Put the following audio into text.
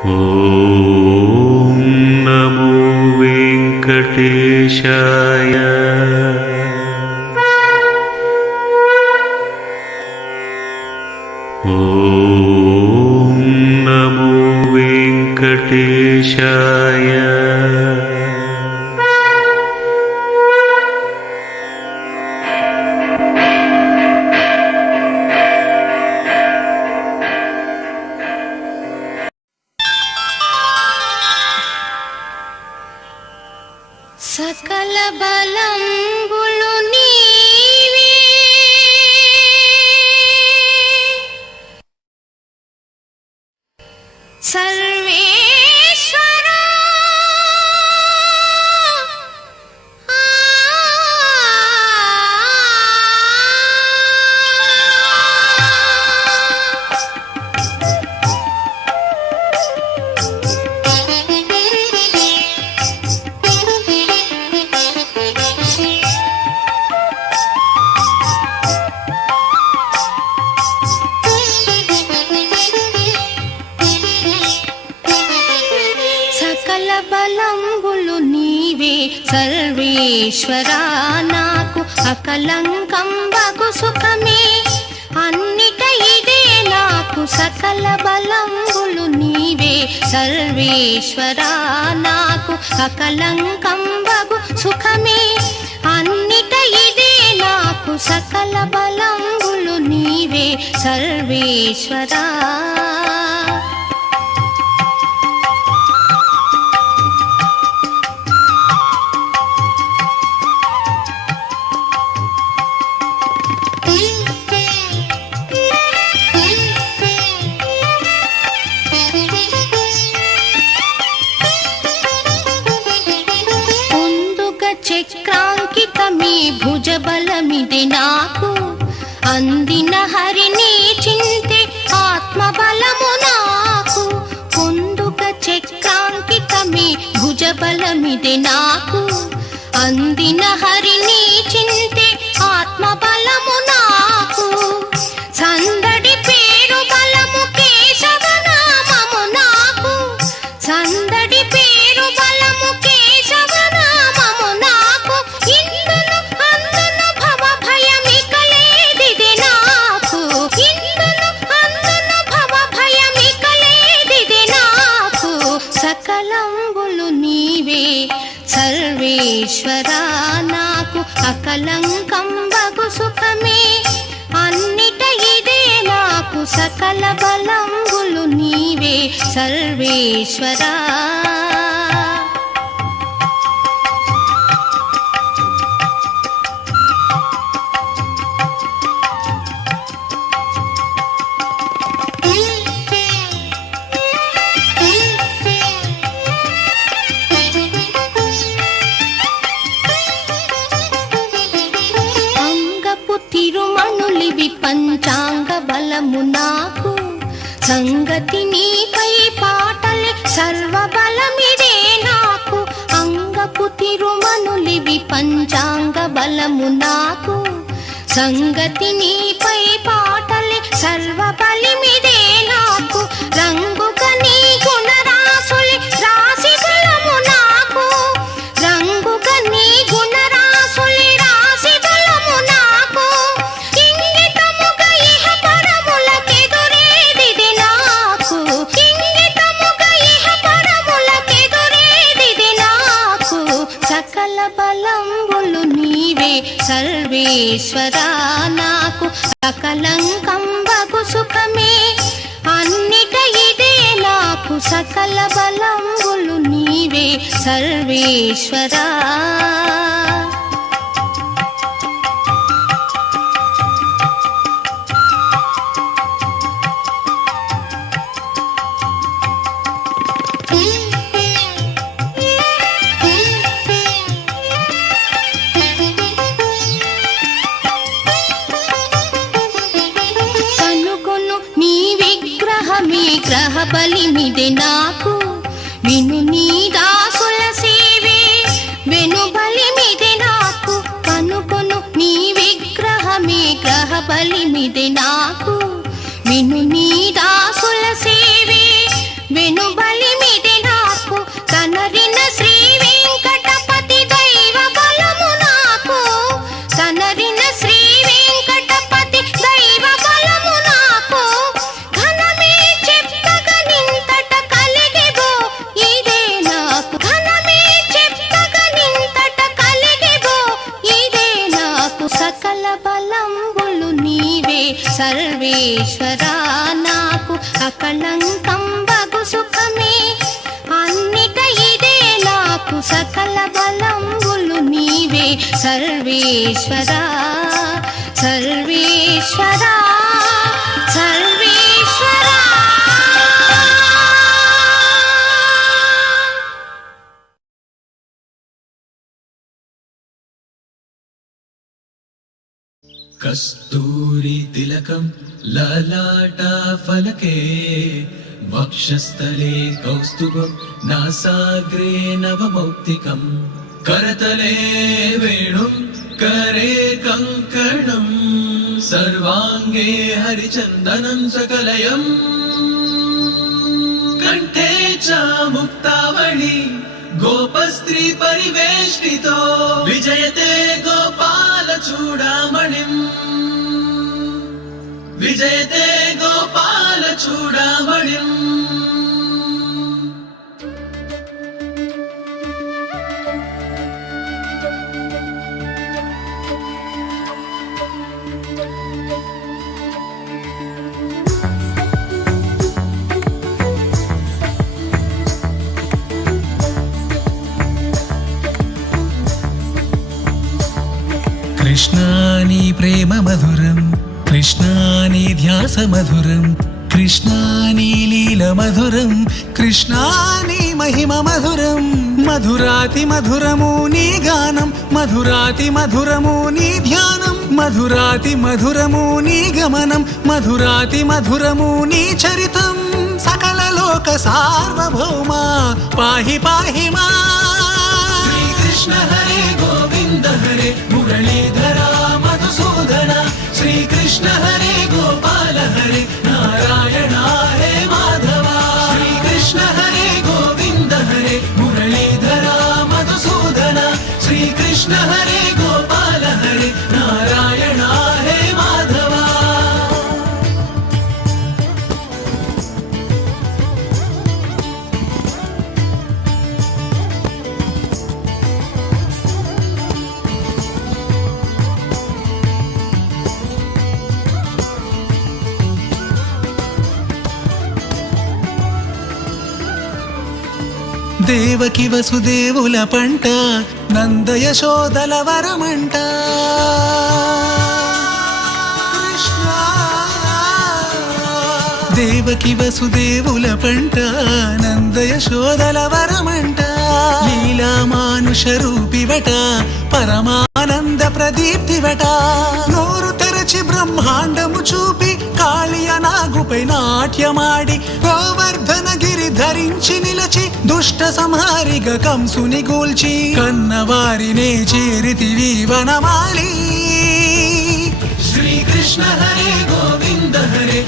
ॐ नमो वेङ्कटेशाय। ॐ नमो वेङ्कटेशाय कलबल సర్వేశ్వరా నాకు అకలంకం బగు సుఖమే. అన్నిట ఇదే నాకు సకల బలంబులు నీవే. సర్వేశ్వరా నాకు అకలంకం బగు సుఖమే. అన్నిట ఇదే నాకు సకల బలంబులు నీవే. సర్వేశ్వరా. అందిన హరిని చింతే ఆత్మబలము నాకు. పొందుక చక్రాంకితమీ భుజబలమిది నాకు. అందిన హరిని చింతే ఆత్మబలము నాకు. సంద సర్వేశ్వరా నాకు అకలంకం బగు సుఖమే. అన్నిట ఇదే నాకు సకల బలంబులు నీవే. సర్వేశ్వరా. పంచాంగ బలము నాకు. సంగతి నీపై పాటలే సర్వబలమిదే నాకు. అంగపు తిరుమనులివి పంచాంగ బలము నాకు. సంగతి నీపై పాటలే సర్వబలిమిదే నాకు. రంగు సకల బలంబులు నీవే సర్వేశ్వరా నాకు అకలంకం బగు సుఖమే. అన్నిట ఇదే నాకు సకల బలంబులు నీవే సర్వేశ్వరా. విగ్రహమే గ్రహ నాకు. విను నీ దాసుల సేవే వెను బలిమిదే నాకు. కనుకొను నీ విగ్రహమే గ్రహ బలిమిది నాకు. విను నీ దాసుల సేవే వెను బలి సర్వేశ్వరా నాకు అకళంకం బగు సుఖమే. అన్నిట ఇదే నాకు సకల బలంబులు నీవే. సర్వేశ్వరా సర్వేశ్వరా. కస్తూరి తిలకం లలాటా ఫలకే వక్షస్థలే కౌస్తుభం నాసాగ్రే నవమౌక్తికం కరతలే వేణుం కరే కంకణం సర్వాంగే హరిచందనం సకలయం కంఠే చ ముక్తావళి గోప స్త్రీ పరివేష్టితో విజయతే గోపాల చూడమణిం విజయతే గోపాల చూడమణిం కృష్ణాని ప్రేమ మధురం కృష్ణాని ధ్యాస మధురం కృష్ణాని లీల మధురం కృష్ణాని మహిమ మధురం. మధురాతి మధురము నీ గానం మధురాతి మధురము నీ ధ్యానం మధురాతి మధురము నీ గమనం మధురాతి మధురము నీ చరితం. సకల లోక సార్వభౌమ పాహి పాహి మా. శ్రీకృష్ణ దేవకి వసుదేవుల పంట నందయశోదల వరమంట. దేవకి వసుదేవుల పంట నందయశోదల వరమంట. లీలా మానుష రూపివట పరమానంద ప్రదీప్తివట నోరు తెరచి బ్రహ్మాండము చూపి కాళియ నాగుపై నాట్యమాడి దుష్ట సంహారిగ కంసుని గూల్చి కన్నవారినే చేరితివి వనమాలి శ్రీకృష్ణ హరే గోవింద హరే.